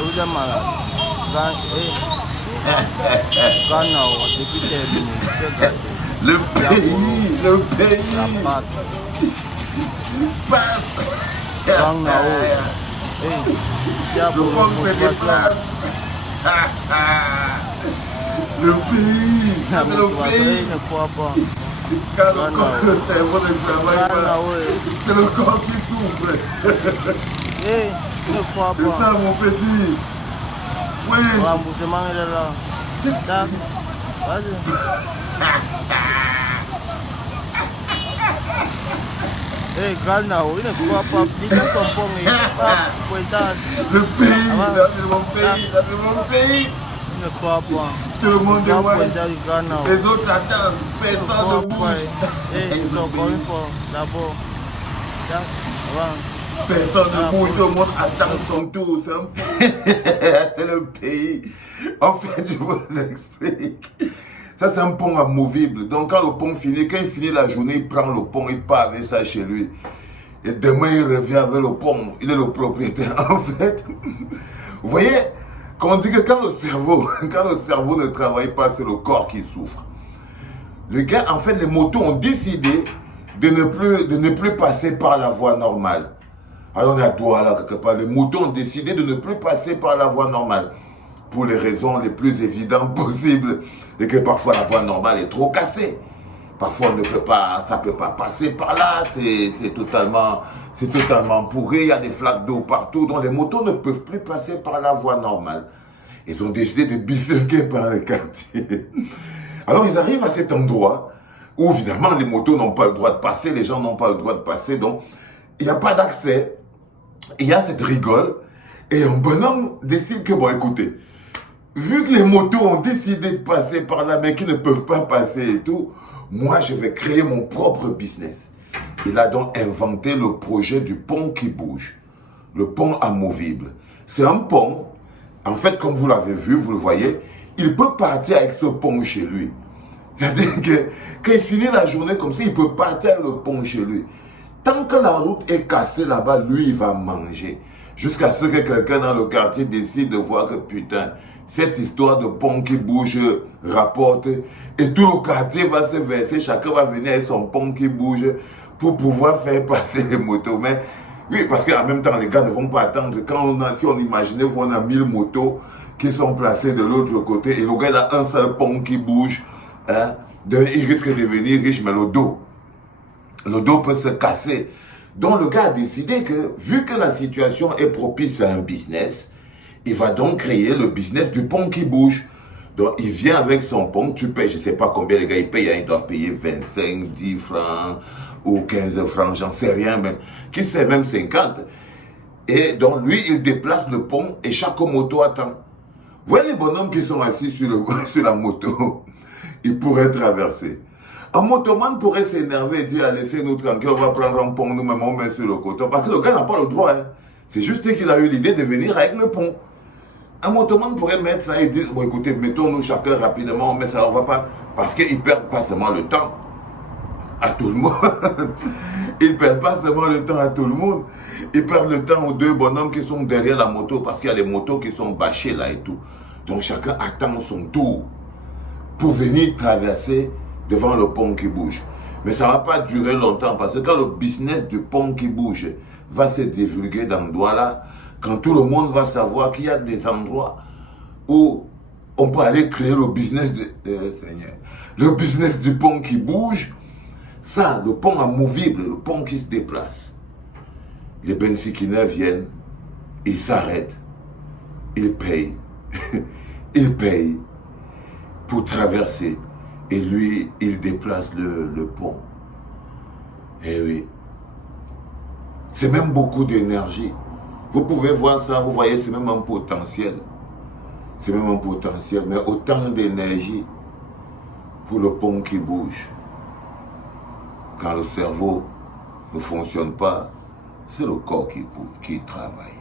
vous êtes malade. Ghana, depuis qu'elle est venue, le pays, la pâte. passe. Ghana, Le pomme se déplace. Le pays, le pays. ne croit pas. Quand le cerveau ne travaille pas, c'est le corps qui souffre. Ne crois C'est pas. ça mon petit. Oui. Le remboursement il est là. Tac. Vas-y. Ghana, il ne croit pas. Dis que son pomme il pas. Le pays, là c'est mon pays, là c'est mon pays. Il ne croit pas. Tout le monde est loin. Ghana. Les autres attendent, personne ne bouge. Ils sont encore une fois, d'abord. Personne ne bouge, tout le monde attend son tour. C'est le pays. En fait, je vous explique. Ça, c'est un pont amovible. Donc, quand le pont finit, quand il finit la journée, il prend le pont, il part avec ça chez lui. Et demain, il revient avec le pont. Il est le propriétaire. En fait, vous voyez, quand on dit que quand le cerveau ne travaille pas, c'est le corps qui souffre. Les gars, en fait, les motos ont décidé de ne plus passer par la voie normale. Alors, on est à Douala, quelque part. Les motos ont décidé de ne plus passer par la voie normale. Pour les raisons les plus évidentes possibles. Et que parfois la voie normale est trop cassée. Parfois on ne peut pas, ça ne peut pas passer par là. C'est totalement pourri. Il y a des flaques d'eau partout. Donc les motos ne peuvent plus passer par la voie normale. Ils ont décidé de bifurquer par le quartier. Alors ils arrivent à cet endroit où évidemment les motos n'ont pas le droit de passer. Les gens n'ont pas le droit de passer. Donc il n'y a pas d'accès. Il y a cette rigole. Et un bonhomme décide que, bon écoutez, vu que les motos ont décidé de passer par là, mais qu'ils ne peuvent pas passer et tout, moi, je vais créer mon propre business. Il a donc inventé le projet du pont qui bouge, le pont amovible. C'est un pont, en fait, comme vous l'avez vu, vous le voyez, il peut partir avec ce pont chez lui. C'est-à-dire que quand il finit la journée comme ça, il peut partir avec le pont chez lui. Tant que la route est cassée là-bas, lui, il va manger. Jusqu'à ce que quelqu'un dans le quartier décide de voir que putain, cette histoire de pont qui bouge rapporte et tout le quartier va se verser, chacun va venir avec son pont qui bouge pour pouvoir faire passer les motos. Mais oui, parce qu'en même temps, les gars ne vont pas attendre. Si on imaginait qu'on a 1000 motos qui sont placées de l'autre côté et le gars il a un seul pont qui bouge, hein, il risque de devenir riche, mais le dos peut se casser. Donc le gars a décidé que, vu que la situation est propice à un business, il va donc créer le business du pont qui bouge. Donc il vient avec son pont, tu payes, je ne sais pas combien les gars ils payent, ils doivent payer 25, 10 francs ou 15 francs, j'en sais rien, même, qui sait même 50. Et donc lui, il déplace le pont et chaque moto attend. Vous voyez les bonhommes qui sont assis sur la moto, ils pourraient traverser. Un motoman pourrait s'énerver et dire, laissez-nous tranquille, on va prendre un pont, nous-mêmes on met sur le côté. Parce que le gars n'a pas le droit. Hein. C'est juste qu'il a eu l'idée de venir avec le pont. Un motoman pourrait mettre ça et dire, bon écoutez, mettons-nous chacun rapidement, on met ça, on va pas. Parce qu'ils ne perdent pas seulement le temps à tout le monde. Ils ne perdent pas seulement le temps à tout le monde. Ils perdent le temps aux deux bonhommes qui sont derrière la moto, parce qu'il y a des motos qui sont bâchées là et tout. Donc chacun attend son tour pour venir traverser devant le pont qui bouge. Mais ça ne va pas durer longtemps parce que quand le business du pont qui bouge va se divulguer dans Douala, quand tout le monde va savoir qu'il y a des endroits où on peut aller créer le business le business du pont qui bouge, ça, le pont amovible, le pont qui se déplace. Les Bensikinais viennent, ils s'arrêtent, ils payent, ils payent pour traverser. Et lui, il déplace le pont. Eh oui. C'est même beaucoup d'énergie. Vous pouvez voir ça, vous voyez, c'est même un potentiel. C'est même un potentiel, mais autant d'énergie pour le pont qui bouge. Quand le cerveau ne fonctionne pas, c'est le corps qui travaille.